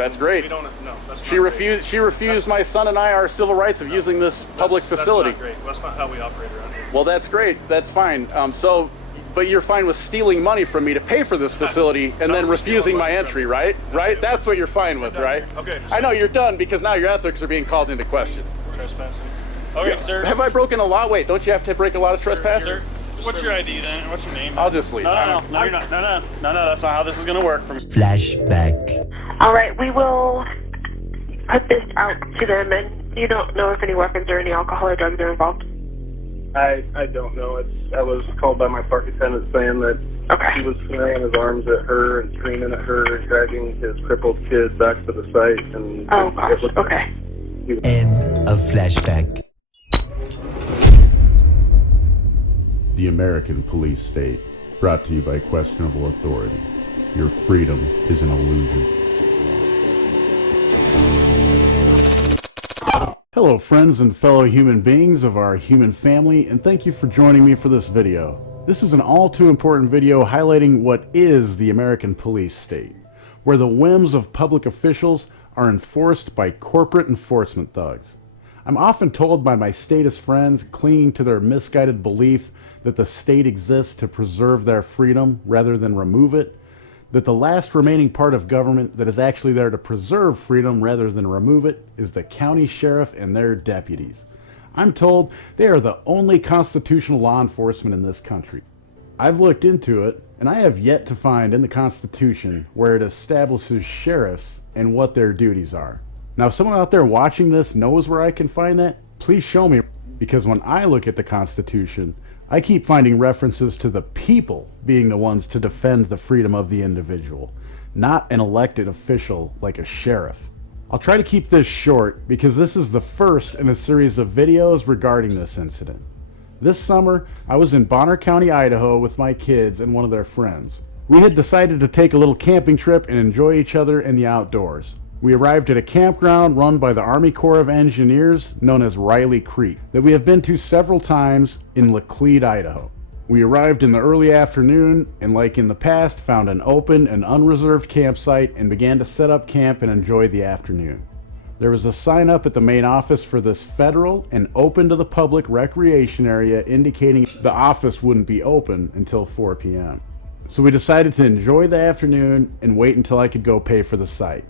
That's great. We don't, no, that's She not refused. great. She refused my son and I our civil rights of using this public facility. That's not great. That's not how we operate around here. Well, that's great. That's fine. But you're fine with stealing money from me to pay for this facility and then refusing my entry, right? Right? Okay, that's what you're fine with, right? Okay. I know you're done because now your ethics are being called into question. Trespassing. Okay, sir. Have I broken a law? Wait, don't you have to break a lot of trespass? Sir, what's your ID then? What's your name? I'll just leave. No, you're not. No, that's not how this is going to work. Flashback. All right, we will put this out to them, and you don't know if any weapons or any alcohol or drugs are involved? I don't know. I was called by my park attendant saying that he was throwing his arms at her and screaming at her, dragging his crippled kid back to the site. And oh, gosh, okay. End of flashback. The American Police State, brought to you by Questionable Authority. Your freedom is an illusion. Hello friends and fellow human beings of our human family, and thank you for joining me for this video. This is an all too important video highlighting what is the American police state, where the whims of public officials are enforced by corporate enforcement thugs. I'm often told by my statist friends clinging to their misguided belief that the state exists to preserve their freedom rather than remove it, that the last remaining part of government that is actually there to preserve freedom rather than remove it is the county sheriff and their deputies. I'm told they are the only constitutional law enforcement in this country. I've looked into it, and I have yet to find in the Constitution where it establishes sheriffs and what their duties are. Now, if someone out there watching this knows where I can find that, please show me, because when I look at the Constitution, I keep finding references to the people being the ones to defend the freedom of the individual, not an elected official like a sheriff. I'll try to keep this short because this is the first in a series of videos regarding this incident. This summer, I was in Bonner County, Idaho with my kids and one of their friends. We had decided to take a little camping trip and enjoy each other in the outdoors. We arrived at a campground run by the Army Corps of Engineers known as Riley Creek that we have been to several times in Laclede, Idaho. We arrived in the early afternoon and, like in the past, found an open and unreserved campsite and began to set up camp and enjoy the afternoon. There was a sign up at the main office for this federal and open to the public recreation area indicating the office wouldn't be open until 4 p.m. So we decided to enjoy the afternoon and wait until I could go pay for the site.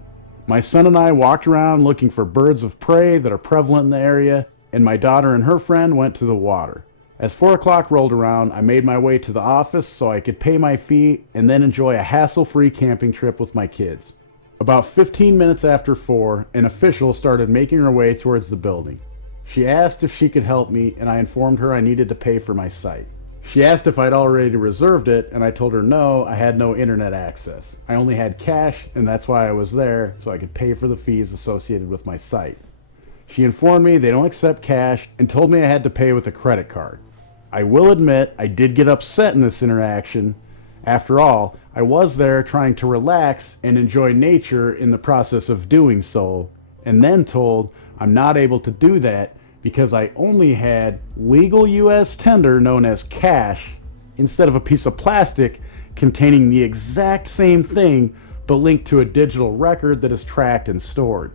My son and I walked around looking for birds of prey that are prevalent in the area, and my daughter and her friend went to the water. As 4 o'clock rolled around, I made my way to the office so I could pay my fee and then enjoy a hassle-free camping trip with my kids. About 15 minutes after 4, an official started making her way towards the building. She asked if she could help me, and I informed her I needed to pay for my site. She asked if I'd already reserved it, and I told her no, I had no internet access. I only had cash, and that's why I was there, so I could pay for the fees associated with my site. She informed me they don't accept cash and told me I had to pay with a credit card. I will admit I did get upset in this interaction. After all, I was there trying to relax and enjoy nature in the process of doing so, and then told I'm not able to do that because I only had legal U.S. tender known as cash instead of a piece of plastic containing the exact same thing but linked to a digital record that is tracked and stored.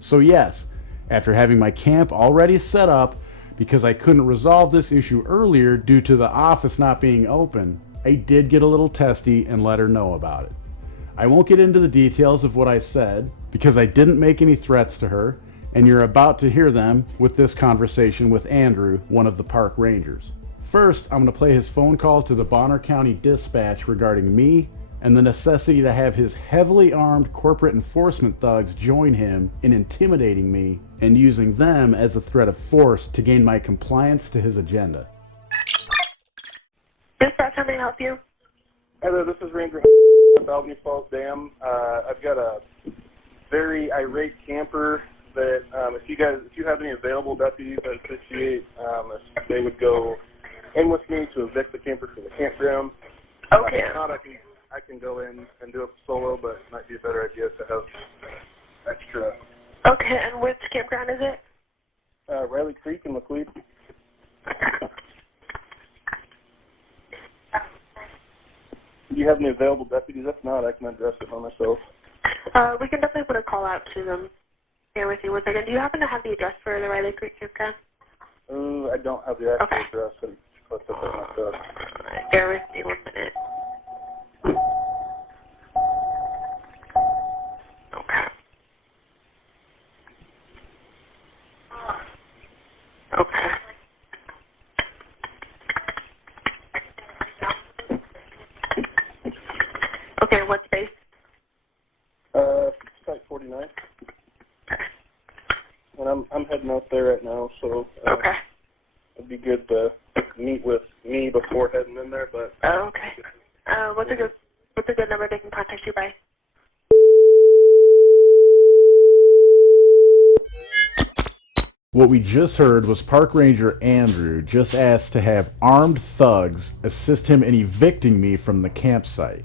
So yes, after having my camp already set up, because I couldn't resolve this issue earlier due to the office not being open, I did get a little testy and let her know about it. I won't get into the details of what I said because I didn't make any threats to her, and you're about to hear them with this conversation with Andrew, one of the park rangers. First, I'm going to play his phone call to the Bonner County Dispatch regarding me and the necessity to have his heavily armed corporate enforcement thugs join him in intimidating me and using them as a threat of force to gain my compliance to his agenda. Dispatch, how may I help you? Hi there, this is Ranger at Albeni Falls Dam. I've got a very irate camper that if you have any available deputies, I'd appreciate if they would go in with me to evict the camper to the campground. Okay. If not, I can go in and do it solo, but it might be a better idea to have extra. Okay, and which campground is it? Riley Creek in Laclede. Do you have any available deputies? If not, I can address it by myself. We can definitely put a call out to them. Bear with me 1 second. Do you happen to have the address for the Riley Creek campground? I don't have the actual Okay. address. And put that myself. Bear with me 1 minute. Okay. Okay. Okay, what space? Site 49. Okay. And I'm heading out there right now, so Okay. it'd be good to meet with me before heading in there. But Oh, okay. What's a good number they can contact you by? What we just heard was Park Ranger Andrew just asked to have armed thugs assist him in evicting me from the campsite.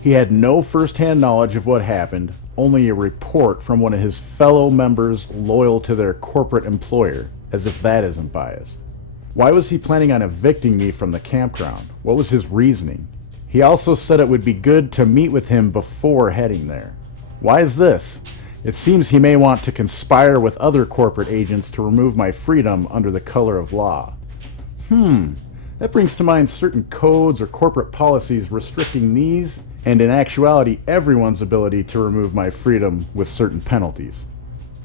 He had no first-hand knowledge of what happened, only a report from one of his fellow members loyal to their corporate employer, as if that isn't biased. Why was he planning on evicting me from the campground? What was his reasoning? He also said it would be good to meet with him before heading there. Why is this? It seems he may want to conspire with other corporate agents to remove my freedom under the color of law. That brings to mind certain codes or corporate policies restricting these, and in actuality everyone's ability to remove my freedom with certain penalties.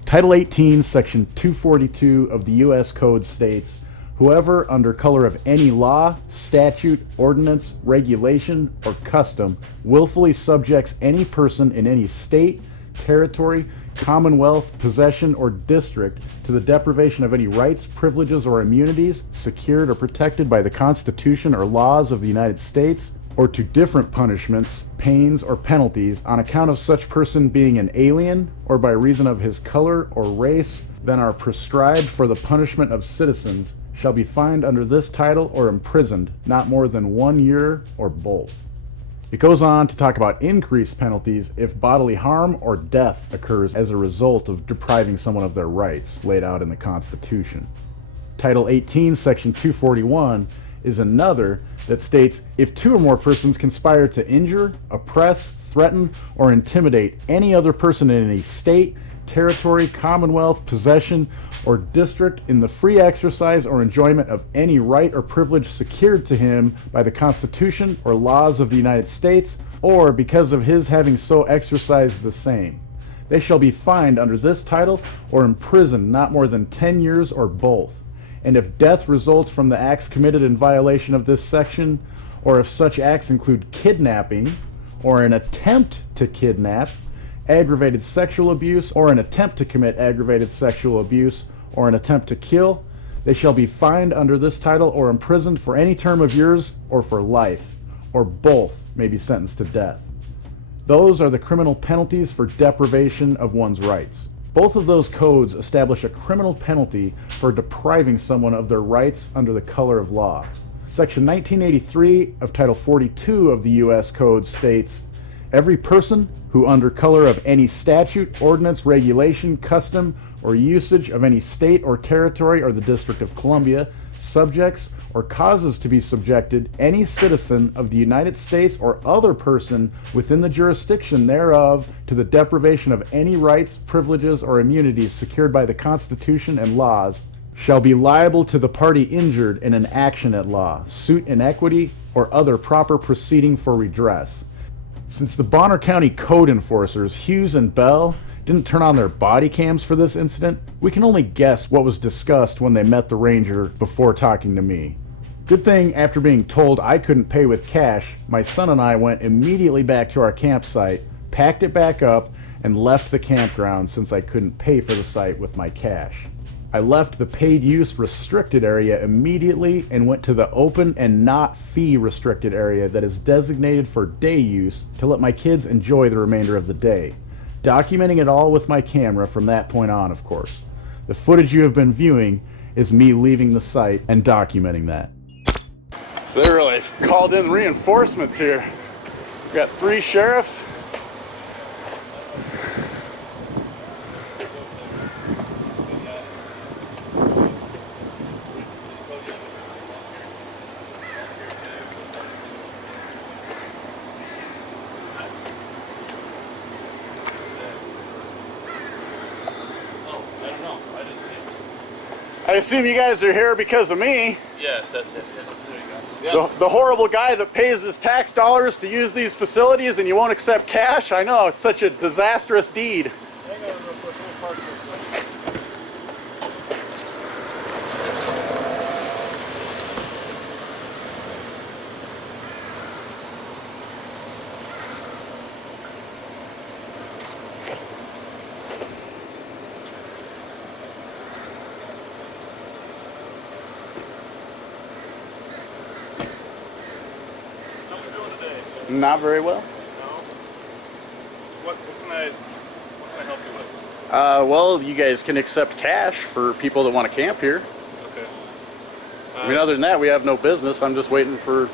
Title 18, Section 242 of the U.S. Code states, whoever, under color of any law, statute, ordinance, regulation, or custom, willfully subjects any person in any state, territory, commonwealth, possession, or district to the deprivation of any rights, privileges, or immunities secured or protected by the Constitution or laws of the United States, or to different punishments, pains, or penalties on account of such person being an alien, or by reason of his color or race, than are prescribed for the punishment of citizens, shall be fined under this title or imprisoned not more than 1 year or both. It goes on to talk about increased penalties if bodily harm or death occurs as a result of depriving someone of their rights laid out in the Constitution. Title 18, Section 241 is another that states, if two or more persons conspire to injure, oppress, threaten, or intimidate any other person in any state, territory, commonwealth, possession, or district in the free exercise or enjoyment of any right or privilege secured to him by the Constitution or laws of the United States, or because of his having so exercised the same, they shall be fined under this title or imprisoned not more than 10 years or both. And if death results from the acts committed in violation of this section, or if such acts include kidnapping, or an attempt to kidnap, aggravated sexual abuse, or an attempt to commit aggravated sexual abuse, or an attempt to kill, they shall be fined under this title or imprisoned for any term of years or for life, or both may be sentenced to death. Those are the criminal penalties for deprivation of one's rights. Both of those codes establish a criminal penalty for depriving someone of their rights under the color of law. Section 1983 of Title 42 of the U.S. Code states, every person who under color of any statute, ordinance, regulation, custom, or usage of any state or territory or the District of Columbia subjects or causes to be subjected any citizen of the United States or other person within the jurisdiction thereof to the deprivation of any rights, privileges, or immunities secured by the Constitution and laws shall be liable to the party injured in an action at law, suit in equity, or other proper proceeding for redress. Since the Bonner County code enforcers, Hughes and Bell, didn't turn on their body cams for this incident, we can only guess what was discussed when they met the ranger before talking to me. Good thing, after being told I couldn't pay with cash, my son and I went immediately back to our campsite, packed it back up, and left the campground since I couldn't pay for the site with my cash. I left the paid use restricted area immediately and went to the open and not fee restricted area that is designated for day use to let my kids enjoy the remainder of the day. Documenting it all with my camera from that point on, of course. The footage you have been viewing is me leaving the site and documenting that. So they really called in reinforcements here. We got 3 sheriffs. I assume you guys are here because of me. Yes, that's it. There you go. The horrible guy that pays his tax dollars to use these facilities and you won't accept cash? I know, it's such a disastrous deed. Hang on real quick. Let me park real quick. How we doing today? Not very well. No? What can I help you with? Well, you guys can accept cash for people that want to camp here. Okay. I mean, other than that, we have no business. I'm just waiting for...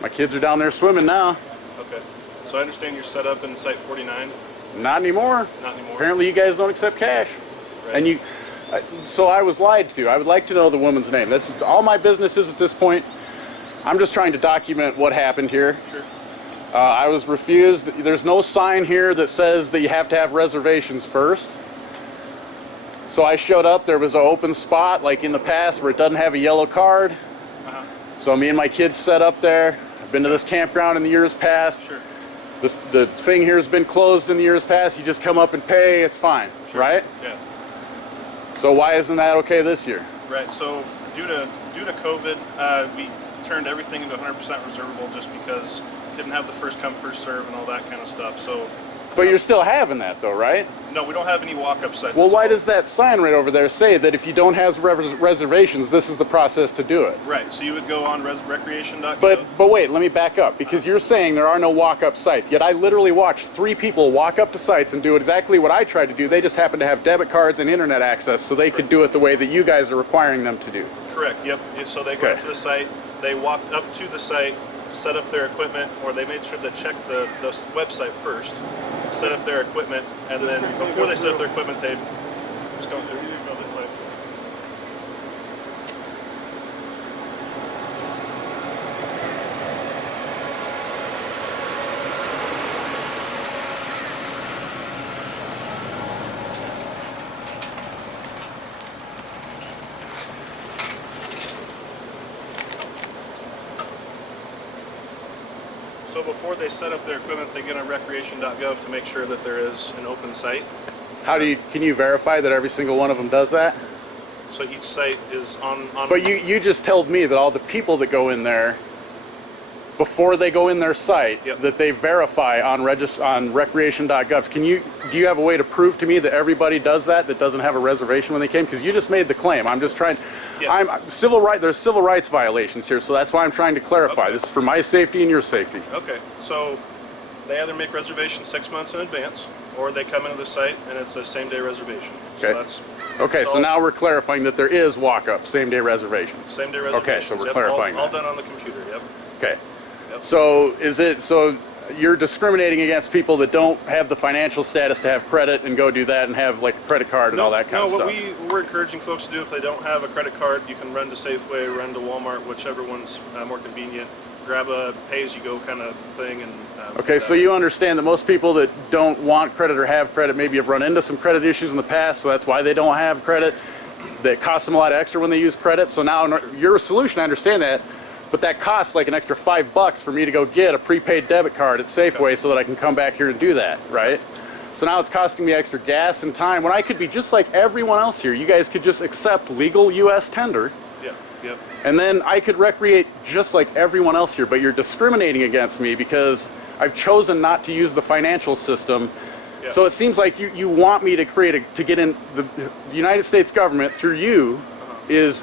My kids are down there swimming now. Okay. So I understand you're set up in Site 49? Not anymore. Not anymore? Apparently you guys don't accept cash. Right. And you... So I was lied to. I would like to know the woman's name. That's all my business is at this point. I'm just trying to document what happened here. Sure. I was refused. There's no sign here that says that you have to have reservations first. So I showed up. There was an open spot like in the past where it doesn't have a yellow card. Uh-huh. So me and my kids set up there. I've been to this campground in the years past. Sure. The thing here has been closed in the years past. You just come up and pay. It's fine, Sure. right? Yeah. So why isn't that okay this year? Right. So due to COVID, we turned everything into 100% reservable just because didn't have the first come first serve and all that kind of stuff. So. But you're still having that though, right? No, we don't have any walk-up sites. Well, why does that sign right over there say that if you don't have reservations, this is the process to do it? Right. So you would go on recreation.gov. But wait, let me back up, because you're saying there are no walk-up sites. Yet I literally watched 3 people walk up to sites and do exactly what I tried to do. They just happened to have debit cards and internet access, so they could do it the way that you guys are requiring them to do. Correct. Yep. So they go Okay. up to the site. They walked up to the site, set up their equipment, or they made sure they checked the website first, set up their equipment, and then before they set up their equipment, they just go through this way. So before they set up their equipment, they get on recreation.gov to make sure that there is an open site. Can you verify that every single one of them does that? So each site is on. But you just told me that all the people that go in there, before they go in their site, Yep. that they verify on recreation.gov. Do you have a way to prove to me that everybody does that doesn't have a reservation when they came? Because you just made the claim. I'm just trying. Yeah. There's civil rights violations here, so that's why I'm trying to clarify. Okay. This is for my safety and your safety. Okay, so they either make reservations 6 months in advance, or they come into the site and it's a same-day reservation. Okay. So that's Okay, so all- now we're clarifying that there is walk-up, same-day reservations. same-day Okay, reservations. so we're Yep, clarifying all that. done on the computer. Yep. Okay. Yep. So you're discriminating against people that don't have the financial status to have credit and go do that and have like a credit card and all that kind of stuff? No, what we're encouraging folks to do, if they don't have a credit card, you can run to Safeway, run to Walmart, whichever one's more convenient. Grab a pay-as-you-go kind of thing and. Okay, so you understand that most people that don't want credit or have credit maybe have run into some credit issues in the past, so that's why they don't have credit. That costs them a lot extra when they use credit. So now your solution, I understand that, but that costs like an extra $5 for me to go get a prepaid debit card at Safeway so that I can come back here and do that, right? So now it's costing me extra gas and time when I could be just like everyone else here. You guys could just accept legal U.S. tender. Yep. Yep. And then I could recreate just like everyone else here, but you're discriminating against me because I've chosen not to use the financial system. Yeah. So it seems like you want me to to get in the United States government through you is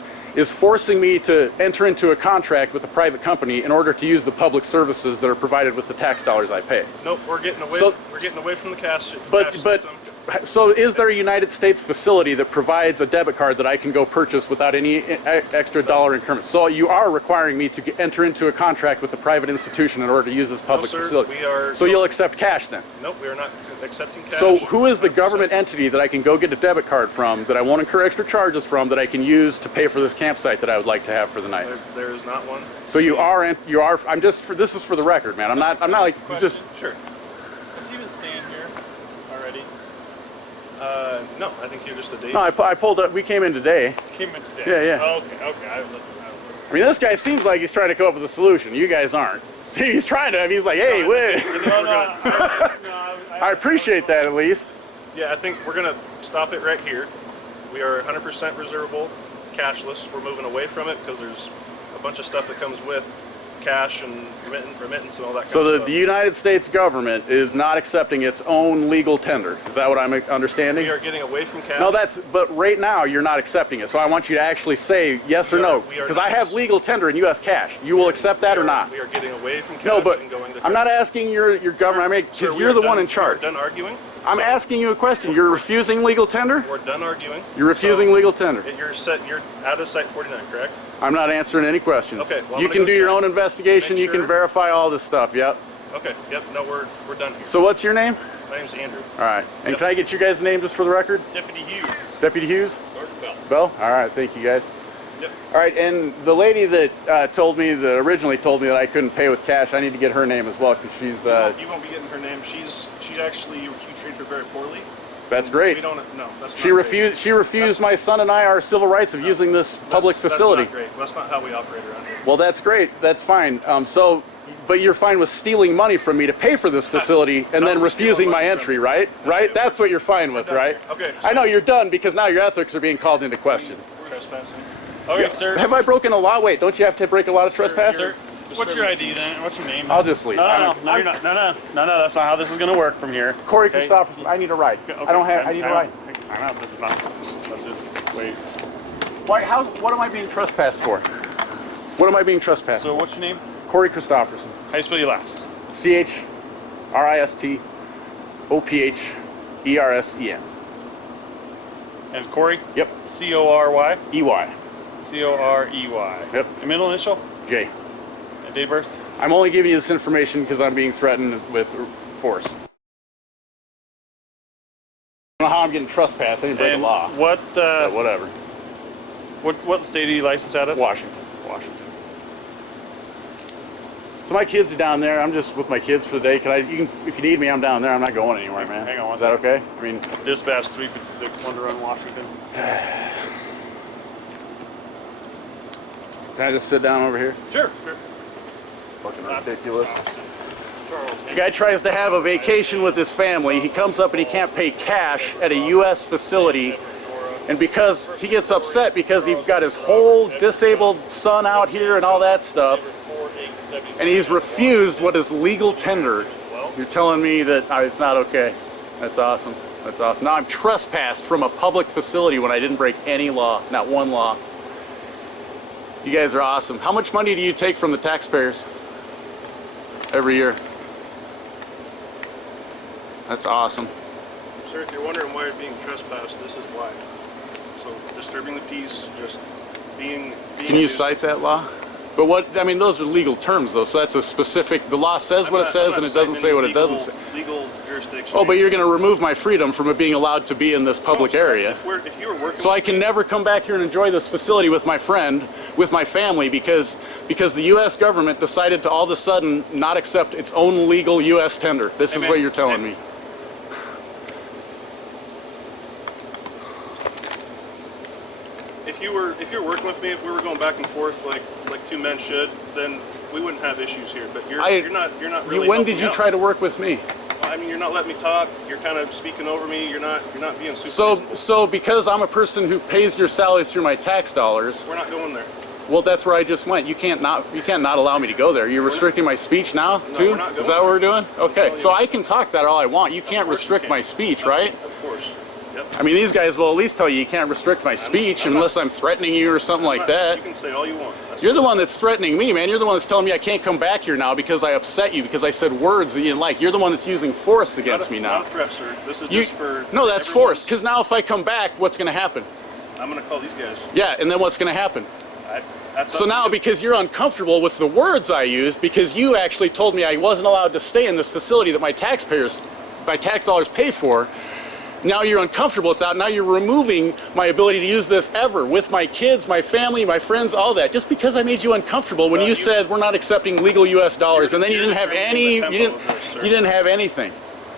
forcing me to enter into a contract with a private company in order to use the public services that are provided with the tax dollars I pay. Nope, we're getting away. So- We're getting away from the cash. But system. so is there a United States facility that provides a debit card that I can go purchase without any extra dollar increment? So you are requiring me to enter into a contract with a private institution in order to use this public sir, facility. we are- So you'll accept cash then? Nope, we are not accepting cash. So who is the 100%. government entity that I can go get a debit card from that I won't incur extra charges from that I can use to pay for this campsite that I would like to have for the night? There is not one. So you are. I'm just. This is for the record, man. I'm not like Question? just. Sure. Let's even stand here already. No, I think you're just a date. No, I pulled up. We came in today. Came in today. Yeah, yeah. Oh, okay. I mean, this guy seems like he's trying to come up with a solution. You guys aren't. See, he's trying to. I mean, he's like, hey, wait. I appreciate that at least. Yeah, I think we're going to stop it right here. We are 100% reservable, cashless. We're moving away from it because there's a bunch of stuff that comes with cash and remittance and all that kind of So stuff. the United States government is not accepting its own legal tender. Is that what I'm understanding? We are getting away from cash. No, but right now you're not accepting it. So I want you to actually say yes or no. Because I have legal tender in U.S. cash. You will accept that or not? We are getting away from cash No, but and going to I'm not asking your government. I mean, because you're the one in charge. We're done arguing. I'm asking you a question. You're refusing legal tender? We're done arguing. You're refusing legal tender. You're out of Site 49, correct? I'm not answering any questions. Okay, well, I'm you gonna can go do your check. own investigation. Make You can sure. verify all this stuff. Yep. Okay, yep, no, we're done here. So what's your name? My name's Andrew. All right. And Yep. can I get your guys' name just for the record? Deputy Hughes. Deputy Hughes? Sergeant Bell. Bell? All right. Thank you, guys. Yep. All right. And the lady that originally told me that I couldn't pay with cash, I need to get her name as well because she's. You won't be getting her name. She's actually, you treated her very poorly. That's great. We don't, no, that's She not refused. great. She refused my son and I our civil rights of using this public facility. That's not great. That's not how we operate around here. Well, that's great. That's fine. But you're fine with stealing money from me to pay for this facility and No, then we're refusing stealing my money entry, from right? you. Right? Okay, That's what you're fine with, done right? here. Okay, I know you're done because now your ethics are being called into question. Trespassing. Okay, sir. Have I broken a law? Wait, don't you have to break a law to trespass? Sir, What's your ID then? What's your name? I'll just leave. No, you're not. No, that's not how this is going to work from here. Corey Okay. Christopherson, I need a ride. Okay, I don't have. I need a ride. I know, this is not. Let's just wait. Why? How? What am I being trespassed for? What am I being trespassed? So, what's your name? Corey Christopherson. How do you spell your last? CHRISTOPHERSEN. And Corey? Yep. C-O-R-Y? EY. C-O-R-E-Y. Yep. Your middle initial? J. And date of birth? I'm only giving you this information because I'm being threatened with force. I don't know how I'm getting trespassed. I didn't break a And law. what, But whatever. what state are you licensed out of? Washington. Washington. So my kids are down there. I'm just with my kids for the day. If you need me, I'm down there. I'm not going anywhere, man. Hang on one Is that second. okay? I mean, Dispatch 356, Wonder Run, Washington. can I just sit down over here? Sure. Fucking ridiculous. Charles. The guy tries to have a vacation with his family. He comes up and he can't pay cash at a U.S. facility. And because he gets upset because he's got his whole disabled son out here and all that stuff, and he's refused what is legal tender. You're telling me that it's not okay. That's awesome. That's awesome. Now I'm trespassed from a public facility when I didn't break any law, not one law. You guys are awesome. How much money do you take from the taxpayers every year? That's awesome. Sir, if you're wondering why you're being trespassed, this is why. So, disturbing the peace, just being Can you cite that law? But what, I mean, those are legal terms though, so that's a specific, the law says what it says and it doesn't say what it doesn't say. Legal jurisdiction. Oh, but you're going to remove my freedom from it being allowed to be in this public No, sir, area. If you were working So I with can me- never come back here and enjoy this facility with my friend, with my family, because the U.S. government decided to all of a sudden not accept its own legal U.S. tender. This is Hey, what man, you're telling hey. me. If you were working with me, if we were going back and forth like two men should, then we wouldn't have issues here. But you're not really. When did helping you out. try to work with me? I mean, you're not letting me talk. You're kind of speaking over me. You're not being super. So because I'm a person who pays your salary through my tax dollars, we're not going there. well, that's where I just went. You can't not allow me to go there. You're restricting my speech now, No, too? we're not Is going that what we're there. doing? Okay, telling so you. I can talk that all I want. You can't course you restrict can. my speech, right? Of course. Yep. I mean, these guys will at least tell you can't restrict my speech I'm not- unless I'm threatening you or something like that. You can say all you want. That's You're the fine. one that's threatening me, man. You're the one that's telling me I can't come back here now because I upset you, because I said words that you didn't like. You're the one that's using force against me now. Not a threat, sir. This is You- just for. no, that's force, because now if I come back, what's going to happen? I'm going to call these guys. Yeah, and then what's going to happen? That's So up to now, you. because you're uncomfortable with the words I used, because you actually told me I wasn't allowed to stay in this facility that my tax dollars pay for, now you're uncomfortable with that. Now you're removing my ability to use this ever with my kids, my family, my friends, all that, just because I made you uncomfortable when Well, you you- said we're not accepting legal U.S. dollars, and then you you're didn't have determining any, the tempo of this, sir. you didn't have anything.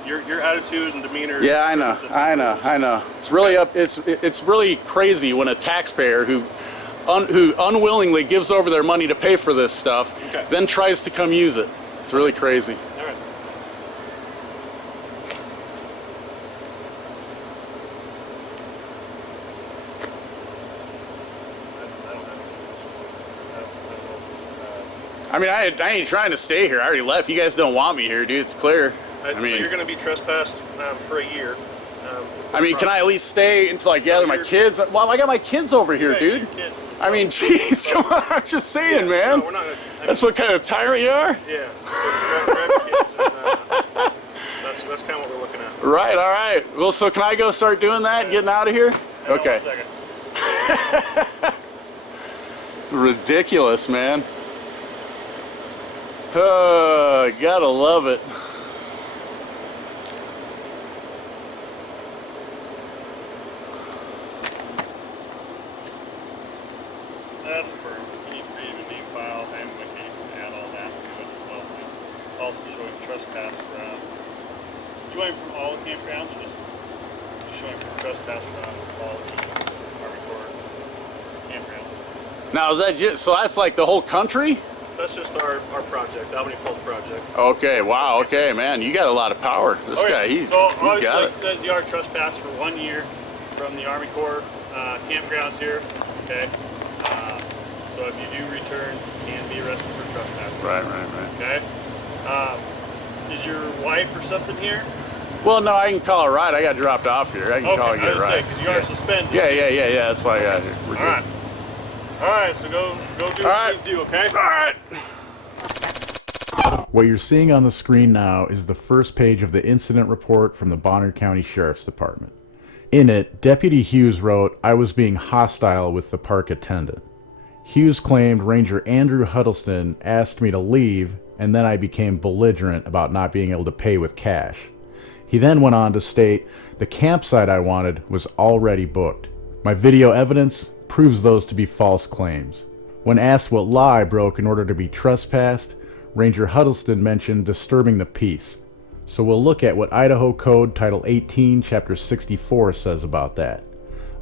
your attitude and demeanor. Yeah, I know, determines the I know, rules. I know. It's really it's really crazy when a taxpayer who unwillingly gives over their money to pay for this stuff, Okay. then tries to come use it. It's really crazy. All right. I mean, I ain't trying to stay here. I already left. You guys don't want me here, dude. It's clear. I So mean, you're going to be trespassed for a year. I mean, can I at least stay until I gather my kids? Well, I got my kids over here, Yeah, dude. your kids. I mean, jeez, come on. I'm just saying, man. No, we're not gonna, That's what kind of tyrant you are? Yeah. So just grab your kids and that's kind of what we're looking at. Right, all right. Well, so can I go start doing that, getting out of here? Hang on Okay. 1 second. Ridiculous, man. Gotta love it. That's perfect. You need to create a name file and the case and add all that to it as well, please. Also showing trespass from. Do you want it from all the campgrounds or just showing trespass from all the Army Corps campgrounds? Now, is that just, so that's like the whole country? That's just our project, Albeni Falls project. Okay, wow, okay, man. You got a lot of power. This guy, he's obviously, got like it. it says, you are trespassed for 1 year from the Army Corps campgrounds here. Okay. So if you do return, you can be arrested for trespassing. Right. Okay. Is your wife or something here? Well, no, I can call a ride. I got dropped off here. I can call and I get a was ride. because you are suspended. Yeah. That's why I got here. We're All right, so go do what you need to do, okay? All right. What you're seeing on the screen now is the first page of the incident report from the Bonner County Sheriff's Department. In it, Deputy Hughes wrote, "I was being hostile with the park attendant." Hughes claimed Ranger Andrew Huttleston asked me to leave, and then I became belligerent about not being able to pay with cash. He then went on to state the campsite I wanted was already booked. My video evidence proves those to be false claims. When asked what law I broke in order to be trespassed, Ranger Huttleston mentioned disturbing the peace. So we'll look at what Idaho Code Title 18, Chapter 64 says about that.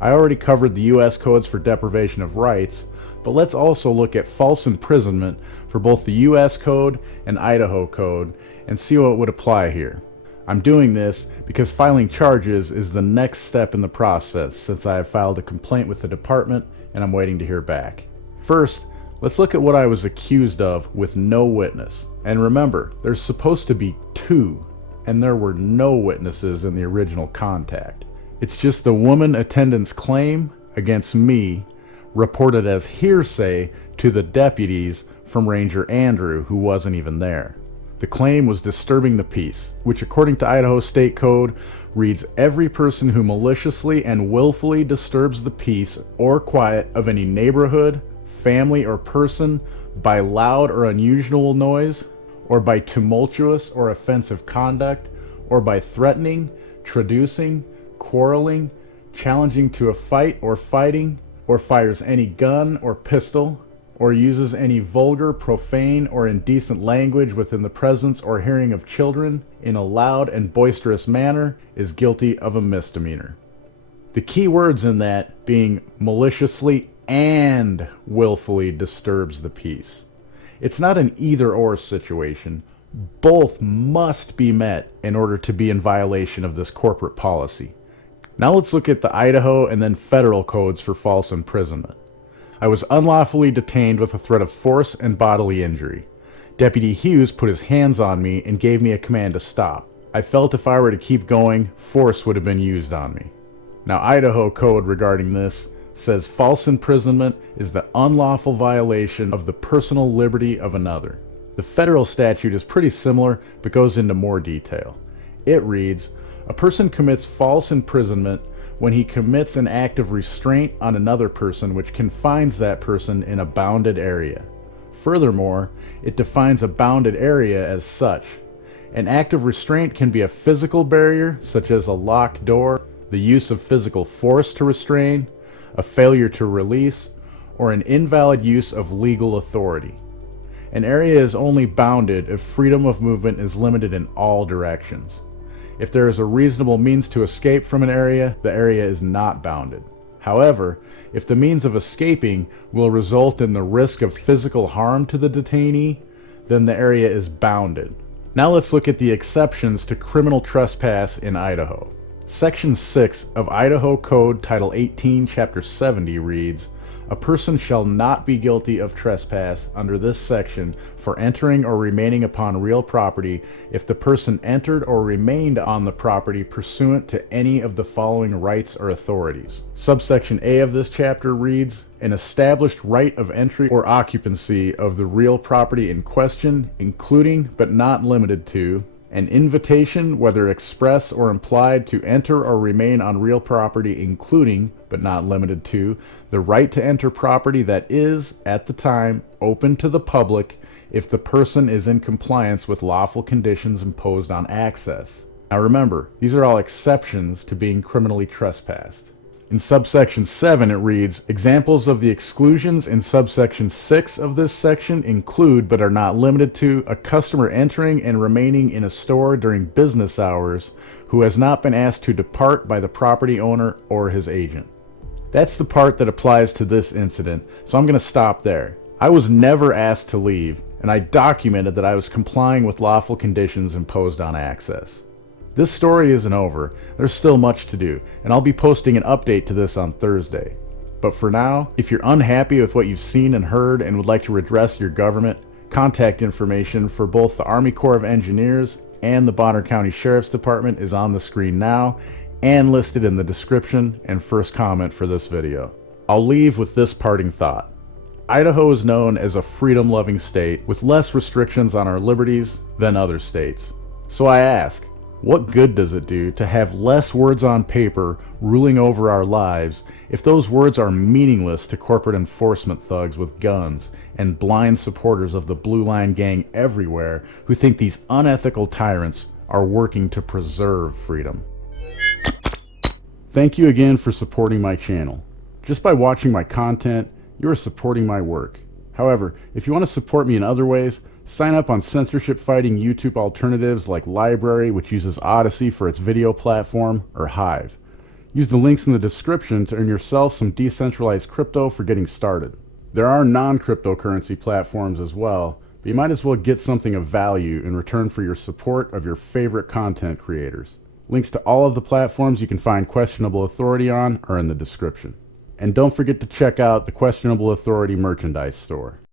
I already covered the U.S. codes for deprivation of rights, but let's also look at false imprisonment for both the U.S. Code and Idaho Code and see what would apply here. I'm doing this because filing charges is the next step in the process since I have filed a complaint with the department and I'm waiting to hear back. First, let's look at what I was accused of with no witness. And remember, there's supposed to be 2, and there were no witnesses in the original contact. It's just the woman attendant's claim against me reported as hearsay to the deputies from Ranger Andrew, who wasn't even there. The claim was disturbing the peace, which according to Idaho State Code reads, "Every person who maliciously and willfully disturbs the peace or quiet of any neighborhood, family, or person by loud or unusual noise, or by tumultuous or offensive conduct, or by threatening, traducing, quarreling, challenging to a fight or fighting, or fires any gun or pistol, or uses any vulgar, profane, or indecent language within the presence or hearing of children in a loud and boisterous manner is guilty of a misdemeanor." The key words in that being maliciously and willfully disturbs the peace. It's not an either-or situation. Both must be met in order to be in violation of this corporate policy. Now let's look at the Idaho and then federal codes for false imprisonment. I was unlawfully detained with a threat of force and bodily injury. Deputy Hughes put his hands on me and gave me a command to stop. I felt if I were to keep going, force would have been used on me. Now Idaho code regarding this says false imprisonment is the unlawful violation of the personal liberty of another. The federal statute is pretty similar but goes into more detail. It reads, "A person commits false imprisonment when he commits an act of restraint on another person which confines that person in a bounded area." Furthermore, it defines a bounded area as such. An act of restraint can be a physical barrier, such as a locked door, the use of physical force to restrain, a failure to release, or an invalid use of legal authority. An area is only bounded if freedom of movement is limited in all directions. If there is a reasonable means to escape from an area, the area is not bounded. However, if the means of escaping will result in the risk of physical harm to the detainee, then the area is bounded. Now let's look at the exceptions to criminal trespass in Idaho. Section 6 of Idaho Code Title 18, Chapter 70 reads, "A person shall not be guilty of trespass under this section for entering or remaining upon real property if the person entered or remained on the property pursuant to any of the following rights or authorities." Subsection A of this chapter reads, "An established right of entry or occupancy of the real property in question, including but not limited to an invitation, whether express or implied, to enter or remain on real property, including, but not limited to, the right to enter property that is, at the time, open to the public if the person is in compliance with lawful conditions imposed on access." Now remember, these are all exceptions to being criminally trespassed. In subsection 7 it reads, "Examples of the exclusions in subsection 6 of this section include, but are not limited to, a customer entering and remaining in a store during business hours who has not been asked to depart by the property owner or his agent." That's the part that applies to this incident, so I'm going to stop there. I was never asked to leave, and I documented that I was complying with lawful conditions imposed on access. This story isn't over. There's still much to do, and I'll be posting an update to this on Thursday. But for now, if you're unhappy with what you've seen and heard and would like to redress your government, contact information for both the Army Corps of Engineers and the Bonner County Sheriff's Department is on the screen now and listed in the description and first comment for this video. I'll leave with this parting thought. Idaho is known as a freedom-loving state with less restrictions on our liberties than other states. So I ask, what good does it do to have less words on paper ruling over our lives if those words are meaningless to corporate enforcement thugs with guns and blind supporters of the Blue Line Gang everywhere who think these unethical tyrants are working to preserve freedom? Thank you again for supporting my channel. Just by watching my content, you are supporting my work. However, if you want to support me in other ways, sign up on censorship-fighting YouTube alternatives like LBRY, which uses Odyssey for its video platform, or Hive. Use the links in the description to earn yourself some decentralized crypto for getting started. There are non-cryptocurrency platforms as well, but you might as well get something of value in return for your support of your favorite content creators. Links to all of the platforms you can find Questionable Authority on are in the description. And don't forget to check out the Questionable Authority merchandise store.